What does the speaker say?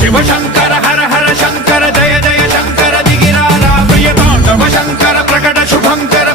Shiva Shankara హర హర Shankara జయ జయ Shankara దిగిరాల ప్రియ తాండవ Shankara ప్రకట శుభంకర